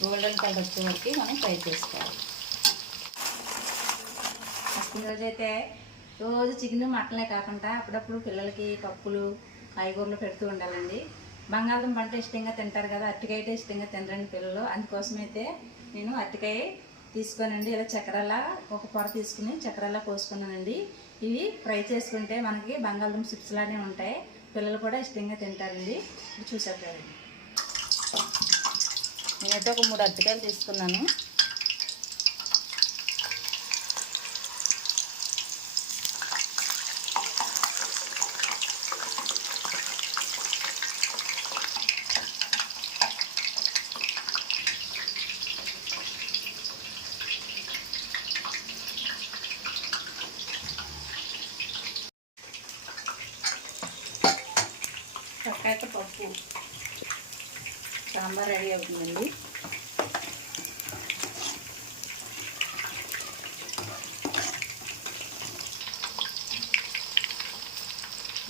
Golden colour వచ్చే వరకు మనం ఫ్రై చేసుకోవాలి. ఫస్ట్ రోజైతే రోజు చికెన్ మటనే కాకుండా అప్పుడప్పుడు పిల్లలకి పప్పులు కాయగూరలు పెడుతూ ఉండాలండి. బంగాళదుంప అంటే ఇష్టంగా తింటారు కదా అరటికాయ అయితే ఇష్టంగా తినరండి పిల్లలు. అందుకోసమైతే నేను అరటికాయ తీసుకోనండి ఇలా చక్రాల ఒక పొర తీసుకుని చక్రాల కోసుకున్నానండి. ఇవి ఫ్రై చేసుకుంటే మనకి బంగాళదుంప చిప్స్ లానే ఉంటాయి. పిల్లలు కూడా ఇష్టంగా తింటారండి. ఇది చూసారు కదండి నేనైతే ఒక మూడు అరటికాయలు తీసుకున్నాను. చక్కాయతో పప్పు. సాంబార్ రెడీ అవుతుందండి.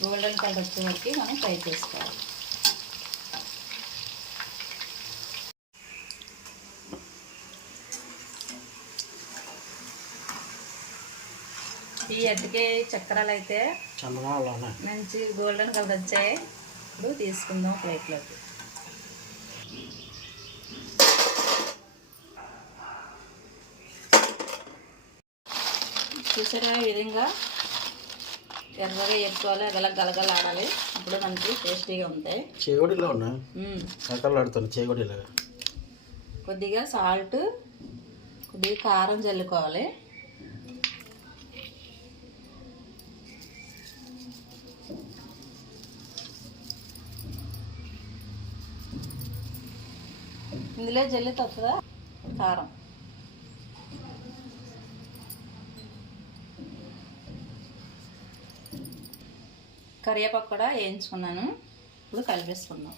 గోల్డెన్ కలర్ వచ్చే వరకు మనం ఫ్రై చేసుకోవాలి. ఈ అడ్డుకే చక్రాలు అయితే మంచి గోల్డెన్ కలర్ వచ్చాయి. ఇప్పుడు తీసుకుందాం ప్లేట్లోకి. చూసారా ఈ విధంగా? ఎర్రగా ఎక్కువాలి అగల గలగలాడాలి అప్పుడు మనకి టేస్టీగా ఉంటాయి. చేగొడిలో ఉన్నా? మ్మ్. కలలాడుతాను చేగొడిలాగా. కొద్దిగా సాల్ట్ కొద్దిగా కారం చల్లుకోవాలి. ఇందులో జల్లి తప్పుదా? కారం. కరివేపాకు కూడా వేయించుకున్నాను. ఇప్పుడు కలిపేసుకుందాం.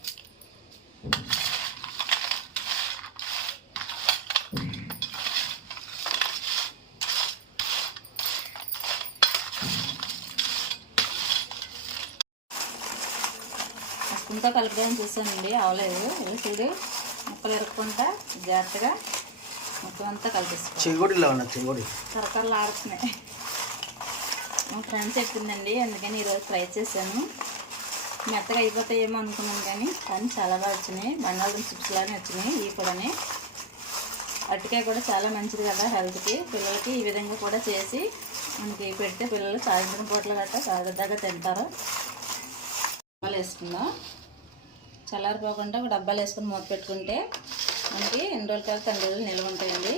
స్పూన్తో కలుపుదామని చూసానండి అవలేదు. చూడు ముక్కలు ఎరుక్కుంటా జాగ్రత్తగా కలిపేసుకో చేగొడిలో ఉన్నా చేగొడి కరకరలు ఆడుతున్నాయి ఫ్రెండ్స్ ఎక్కిందండి అందుకని ఈరోజు ట్రై చేశాను. మెత్తగా అయిపోతాయేమో అనుకున్నాను కానీ కానీ చాలా బాగా వచ్చినాయి. బంగాళదుంప చిప్స్ లానే వచ్చినాయి ఇవి కూడానే. అరటికాయ కూడా చాలా మంచిది కదా హెల్త్కి. పిల్లలకి ఈ విధంగా కూడా చేసి మనకి పెడితే పిల్లలు సాయంత్రం పూటలు గట్టా సరదాగా తింటారు. డబ్బాలు వేసుకుందాం. చల్లారిపోకుండా ఒక డబ్బాలు వేసుకుని మూత పెట్టుకుంటే మనకి ఎన్ని రోజుల తర్వాత రెండు రోజులు నిల్వ ఉంటాయండి.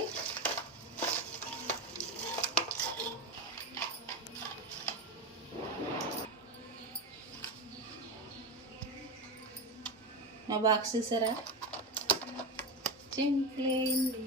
మా బాక్స్ చూసారా? చింప్లేంది